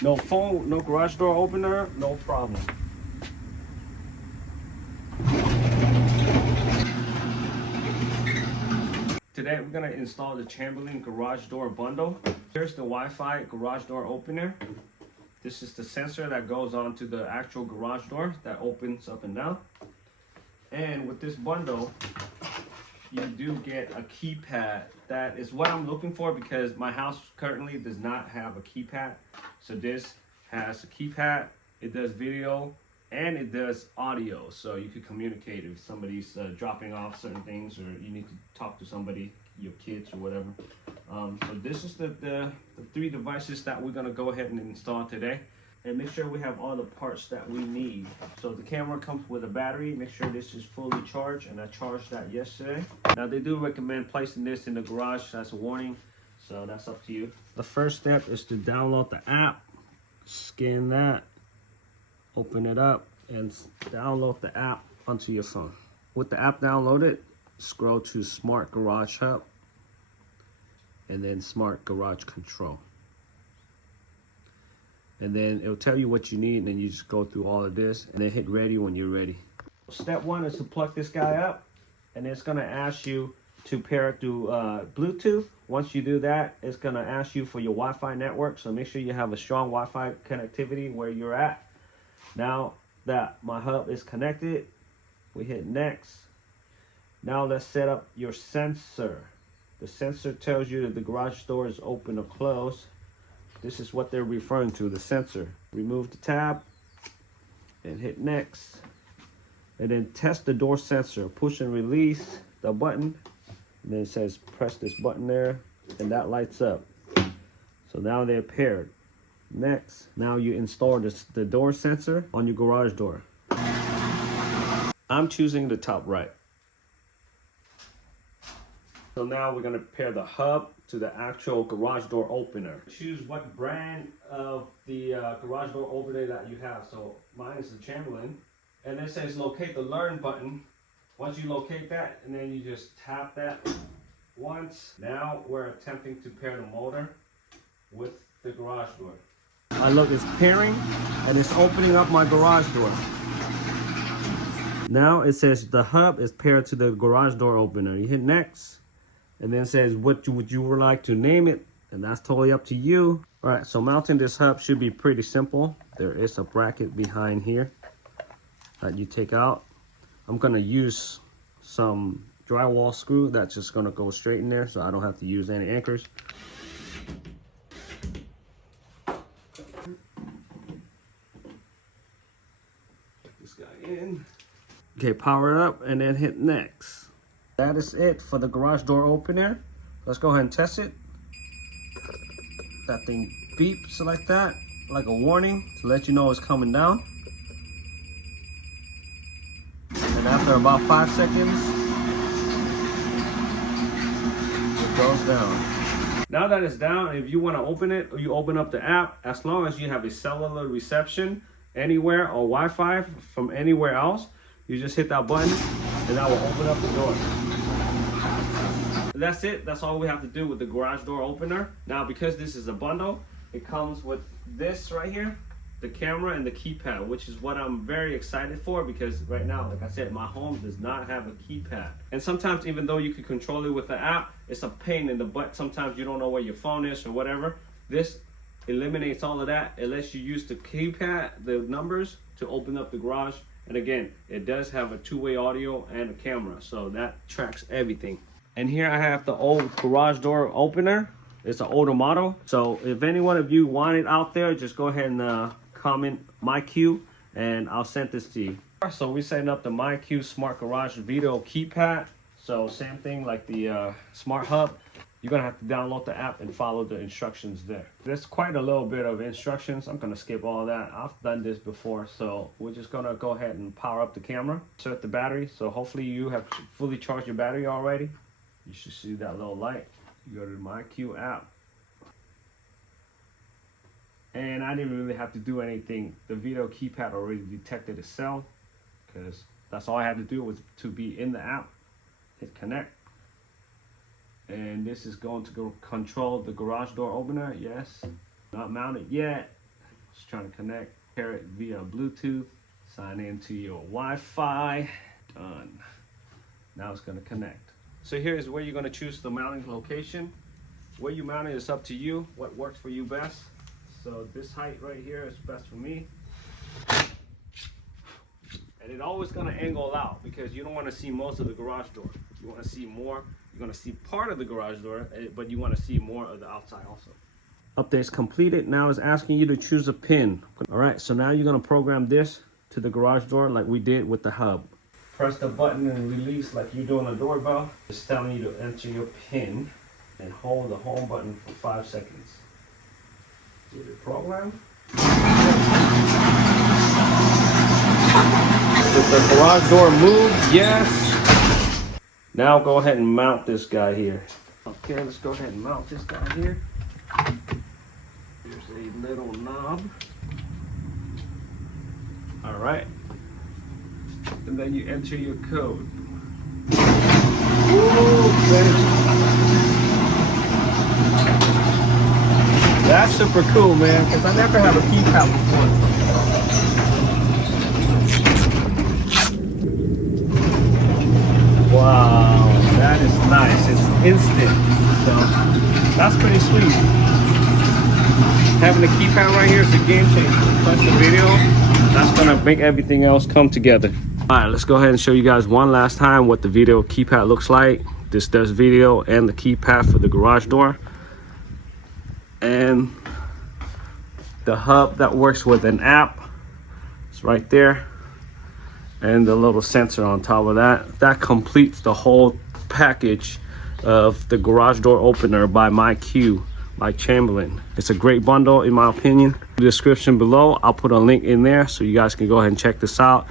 No phone, no garage door opener, no problem. Today we're gonna install the Chamberlain garage door bundle. Here's the Wi-Fi garage door opener. This is the sensor that goes onto the actual garage door that opens up and down. And with this bundle, you do get a keypad. That is what I'm looking for because my house currently does not have a keypad. So this has a keypad, it does video, and it does audio. So you could communicate if somebody's dropping off certain things or you need to talk to somebody, your kids or whatever. So this is the three devices that we're gonna go ahead and install today. And make sure we have all the parts that we need. So the camera comes with a battery. Make sure this is fully charged, and I charged that yesterday. Now they do recommend placing this in the garage as a warning, so that's up to you. The first step is to download the app, scan that, open it up, and download the app onto your phone. With the app downloaded, scroll to Smart Garage Hub, and then Smart Garage Control. And then it'll tell you what you need, and then you just go through all of this and then hit ready when you're ready. Step one is to plug this guy up, and it's gonna ask you to pair it to Bluetooth. Once you do that, it's gonna ask you for your Wi-Fi network, so make sure you have a strong Wi-Fi connectivity where you're at. Now that my hub is connected, we hit next. Now let's set up your sensor. The sensor tells you that the garage door is open or closed. This is what they're referring to, the sensor. Remove the tab and hit next. And then test the door sensor. Push and release the button. And then it says press this button there, and that lights up. So now they're paired. Next, now you install the door sensor on your garage door. I'm choosing the top right. So now we're gonna pair the hub to the actual garage door opener. Choose what brand of the garage door opener that you have. So mine is the Chamberlain. And then it says locate the learn button. Once you locate that, and then you just tap that once. Now we're attempting to pair the motor with the garage door. Look, it's pairing and it's opening up my garage door. Now it says the hub is paired to the garage door opener. You hit next. And then it says what would you like to name it, and that's totally up to you. All right, so mounting this hub should be pretty simple. There is a bracket behind here that you take out. I'm gonna use some drywall screw that's just gonna go straight in there, so I don't have to use any anchors. Put this guy in. Okay, power it up and then hit next. That is it for the garage door opener. Let's go ahead and test it. That thing beeps like that, like a warning to let you know it's coming down. And after about 5 seconds, it goes down. Now that it's down, if you want to open it, or you open up the app, as long as you have a cellular reception anywhere or Wi-Fi from anywhere else, you just hit that button and that will open up the door. That's it. That's all we have to do with the garage door opener. Now, because this is a bundle, it comes with this right here, the camera and the keypad, which is what I'm very excited for because right now, like I said, my home does not have a keypad. And sometimes, even though you can control it with the app, it's a pain in the butt. Sometimes you don't know where your phone is or whatever. This eliminates all of that. It lets you use the keypad, the numbers, to open up the garage. And again, it does have a two-way audio and a camera, so that tracks everything. And here I have the old garage door opener. It's an older model. So if any one of you want it out there, just go ahead and comment MyQ and I'll send this to you. So we're setting up the MyQ Smart Garage Video Keypad. So same thing like the Smart Hub. You're gonna have to download the app and follow the instructions there. There's quite a little bit of instructions. I'm gonna skip all that. I've done this before. So we're just gonna go ahead and power up the camera, insert the battery. So hopefully you have fully charged your battery already. You should see that little light. You go to the MyQ app. And I didn't really have to do anything. The video keypad already detected itself because that's all I had to do was to be in the app, hit connect. And this is going to go control the garage door opener. Yes, not mounted yet. Just trying to connect. Pair it via Bluetooth. Sign into your Wi-Fi. Done. Now it's gonna connect. So here's where you're gonna choose the mounting location. Where you mount it is up to you. What works for you best. So this height right here is best for me. And it's always gonna angle out because you don't wanna see most of the garage door. You wanna see more. You're gonna see part of the garage door, but you wanna see more of the outside also. Update's completed. Now it's asking you to choose a pin. All right, so now you're gonna program this to the garage door like we did with the hub. Press the button and release like you're doing a doorbell. It's telling you to enter your pin and hold the home button for 5 seconds. Give it program. Did the garage door move? Yes. Now go ahead and mount this guy here. Okay, let's go ahead and mount this guy here. Here's a little knob. All right. And then you enter your code. Woo, that's super cool, man, because I never had a keypad before. Wow, that is nice. It's instant. So that's pretty sweet. Having a keypad right here is a game changer. Plus the video, that's gonna make everything else come together. All right, let's go ahead and show you guys one last time what the video keypad looks like. This does video and the keypad for the garage door. And the hub that works with an app. It's right there. And the little sensor on top of that. That completes the whole package of the garage door opener by MyQ, by Chamberlain. It's a great bundle in my opinion. In the description below, I'll put a link in there so you guys can go ahead and check this out.